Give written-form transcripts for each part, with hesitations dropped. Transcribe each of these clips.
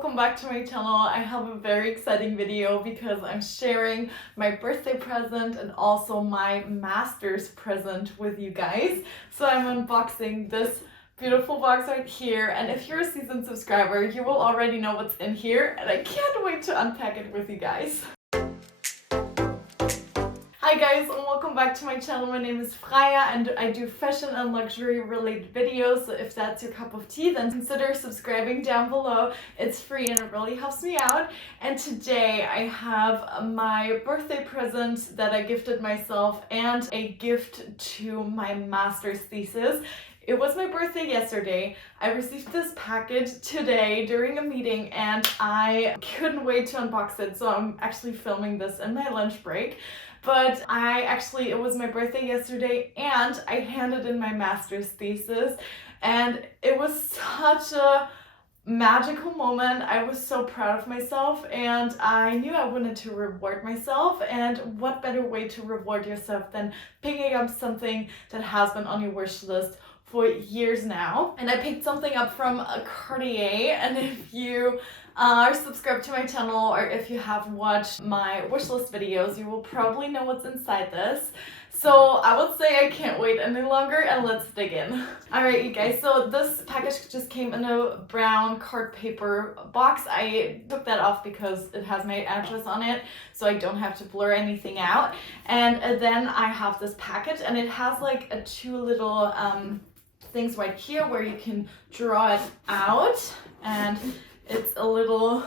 welcome back to my channel. I have a very exciting video because I'm sharing my birthday present and also my master's present with you guys. So I'm unboxing this beautiful box right here, and if you're a seasoned subscriber, you will already know what's in here, and I can't wait to unpack it with you guys. Hi guys, and welcome back to my channel. My name is Freya and I do fashion and luxury related videos, so if that's your cup of tea, then consider subscribing down below. It's free and it really helps me out. And today I have my birthday present that I gifted myself and a gift to my master's thesis. It was my birthday yesterday. I received this package today during a meeting and I couldn't wait to unbox it, so I'm actually filming this in my lunch break. But it was my birthday yesterday and I handed in my master's thesis, and it was such a magical moment. I was so proud of myself and I knew I wanted to reward myself, and what better way to reward yourself than picking up something that has been on your wish list for years now. And I picked something up from Cartier, and if you are subscribed to my channel or if you have watched my wishlist videos, you will probably know what's inside this. So I would say I can't wait any longer, and let's dig in. Alright you guys, so this package just came in a brown card paper box. I took that off because it has my address on it, so I don't have to blur anything out. And then I have this package, and it has like two little things right here where you can draw it out, and it's a little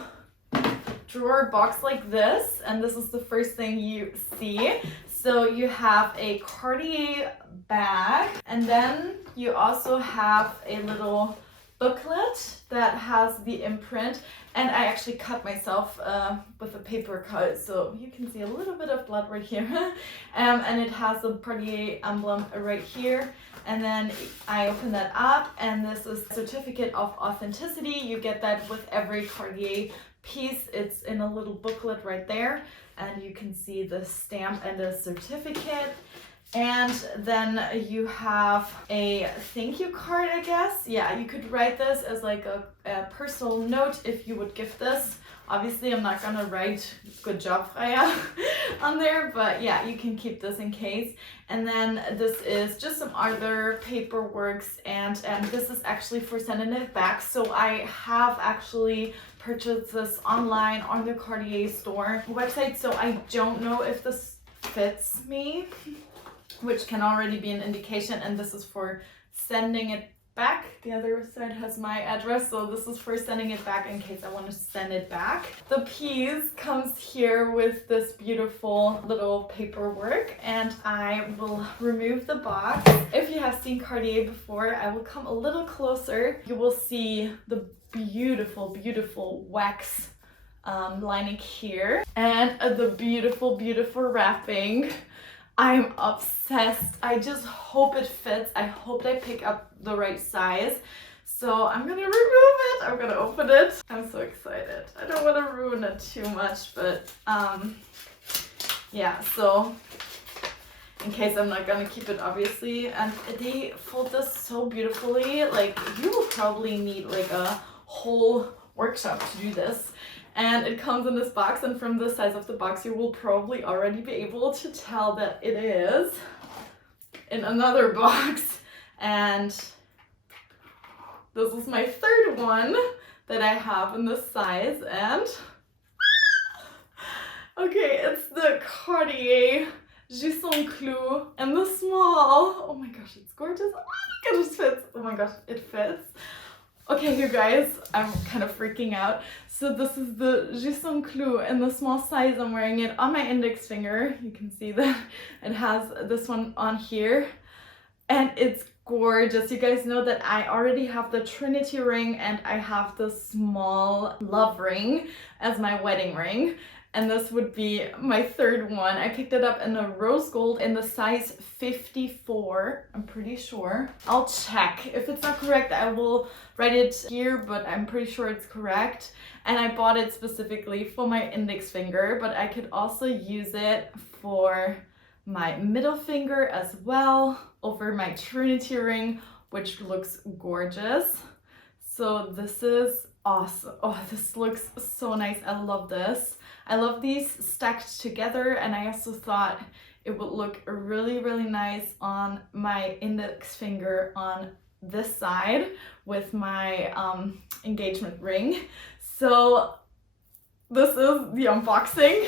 drawer box like this, and this is the first thing you see. So you have a Cartier bag, and then you also have a little booklet that has the imprint, and I actually cut myself with a paper cut, so you can see a little bit of blood right here. And it has the Cartier emblem right here. And then I open that up, and this is a certificate of authenticity. You get that with every Cartier piece. It's in a little booklet right there, and you can see the stamp and the certificate. And then you have a thank you card, I guess. Yeah, you could write this as like a personal note if you would gift this. Obviously, I'm not gonna write "good job, Freya" on there, but yeah, you can keep this in case. And then this is just some other paperworks, and this is actually for sending it back. So I have actually purchased this online on the Cartier store website, so I don't know if this fits me, which can already be an indication. And this is for sending it back. The other side has my address, so this is for sending it back in case I want to send it back. The piece comes here with this beautiful little paperwork, and I will remove the box. If you have seen Cartier before, I will come a little closer. You will see the beautiful wax lining here, and the beautiful wrapping. I'm obsessed. I just hope it fits. I hope they pick up the right size. So I'm gonna remove it. I'm gonna open it. I'm so excited. I don't want to ruin it too much, but yeah, so in case I'm not gonna keep it, obviously. And they fold this so beautifully. Like, you will probably need like a whole workshop to do this. And it comes in this box, and from the size of the box you will probably already be able to tell that it is in another box. And this is my third one that I have in this size, and okay, it's the Cartier Clou in the small. Oh my gosh, it's gorgeous. Oh my gosh, it fits. Oh my gosh, it fits. Okay, you guys, I'm kind of freaking out. So this is the Clou in the small size. I'm wearing it on my index finger. You can see that it has this one on here, and it's gorgeous. You guys know that I already have the Trinity ring, and I have the small love ring as my wedding ring. And this would be my third one. I picked it up in a rose gold in the size 54, I'm pretty sure. I'll check. If it's not correct, I will write it here, but I'm pretty sure it's correct. And I bought it specifically for my index finger, but I could also use it for my middle finger as well, over my Trinity ring, which looks gorgeous. So this is awesome. Oh, this looks so nice. I love this. I love these stacked together, and I also thought it would look really, really nice on my index finger on this side with my engagement ring. So this is the unboxing.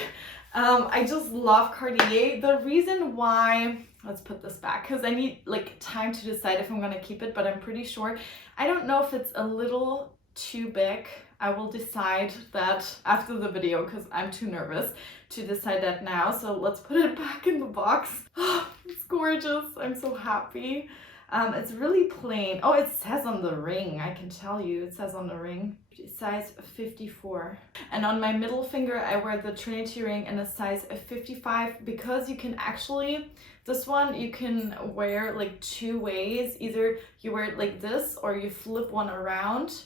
I just love Cartier. The reason why, let's put this back, because I need like time to decide if I'm gonna keep it, but I'm pretty sure. I don't know if it's a little too big. I will decide that after the video because I'm too nervous to decide that now. So let's put it back in the box. Oh, it's gorgeous. I'm so happy. It's really plain. Oh, it says on the ring. I can tell you, it says on the ring. Size 54. And on my middle finger, I wear the Trinity ring in a size 55 because you can actually, this one you can wear like two ways. Either you wear it like this or you flip one around.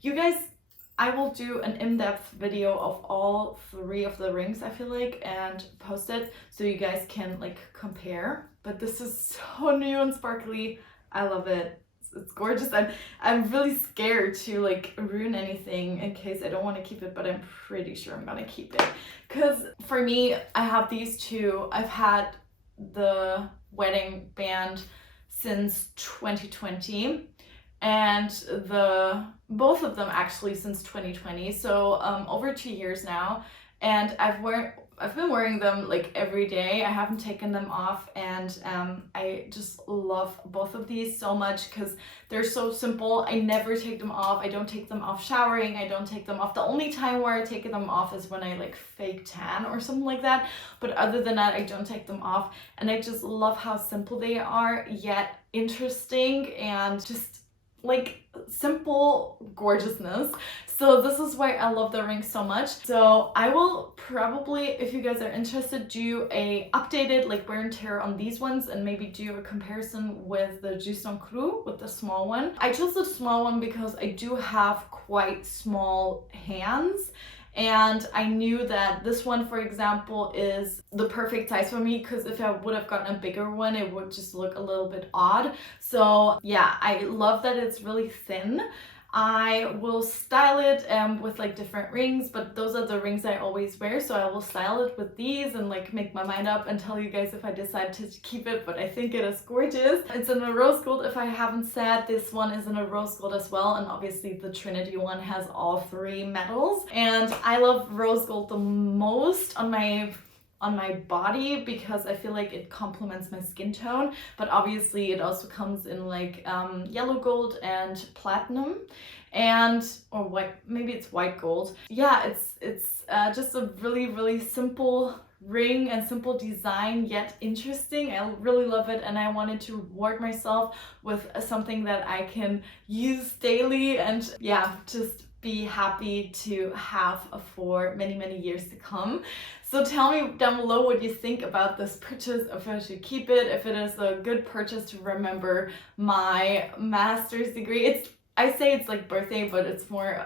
You guys, I will do an in-depth video of all three of the rings, I feel like, and post it so you guys can like compare. But this is so new and sparkly. I love it. It's gorgeous. I'm really scared to like ruin anything in case I don't want to keep it, but I'm pretty sure I'm gonna keep it. Because for me, I have these two. I've had the wedding band since 2020. And both of them actually since 2020, so over 2 years now, and I've been wearing them like every day. I haven't taken them off, and I just love both of these so much because they're so simple. I never take them off. I don't take them off showering. I don't take them off. The only time where I take them off is when I like fake tan or something like that, but other than that, I don't take them off. And I just love how simple they are, yet interesting, and just like simple gorgeousness. So this is why I love the ring so much. So I will probably, if you guys are interested, do a updated like wear and tear on these ones and maybe do a comparison with the JUSTE Clou with the small one. I chose the small one because I do have quite small hands. And I knew that this one, for example, is the perfect size for me because if I would have gotten a bigger one, it would just look a little bit odd. So yeah, I love that it's really thin. I will style it with like different rings, but those are the rings I always wear, so I will style it with these and like make my mind up and tell you guys if I decide to keep it, but I think it is gorgeous. It's in a rose gold, if I haven't said. This one is in a rose gold as well, and obviously the Trinity one has all three metals, and I love rose gold the most on my body because I feel like it complements my skin tone, but obviously it also comes in like yellow gold and platinum, and or white, maybe it's white gold. Yeah, it's just a really simple ring and simple design, yet interesting. I really love it, and I wanted to reward myself with something that I can use daily, and yeah, just be happy to have for many years to come. So tell me down below what you think about this purchase, if I should keep it, if it is a good purchase to remember my master's degree. I say it's like birthday, but it's more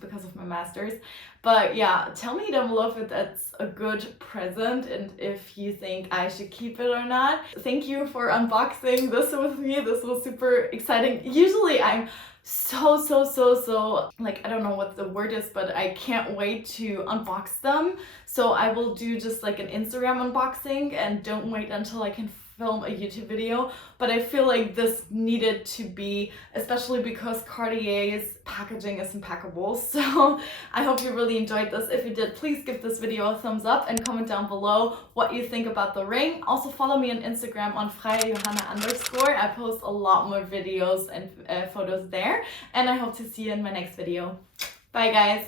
because of my master's. But yeah, tell me down below if that's a good present and if you think I should keep it or not. Thank you for unboxing this with me. This was super exciting. Usually I'm so like, I don't know what the word is, but I can't wait to unbox them. So I will do just like an Instagram unboxing and don't wait until I can film a YouTube video, but I feel like this needed to be, especially because Cartier's packaging is impeccable. So I hope you really enjoyed this. If you did, please give this video a thumbs up and comment down below what you think about the ring. Also follow me on Instagram on Freya Johanna _. I post a lot more videos and photos there, and I hope to see you in my next video. Bye guys.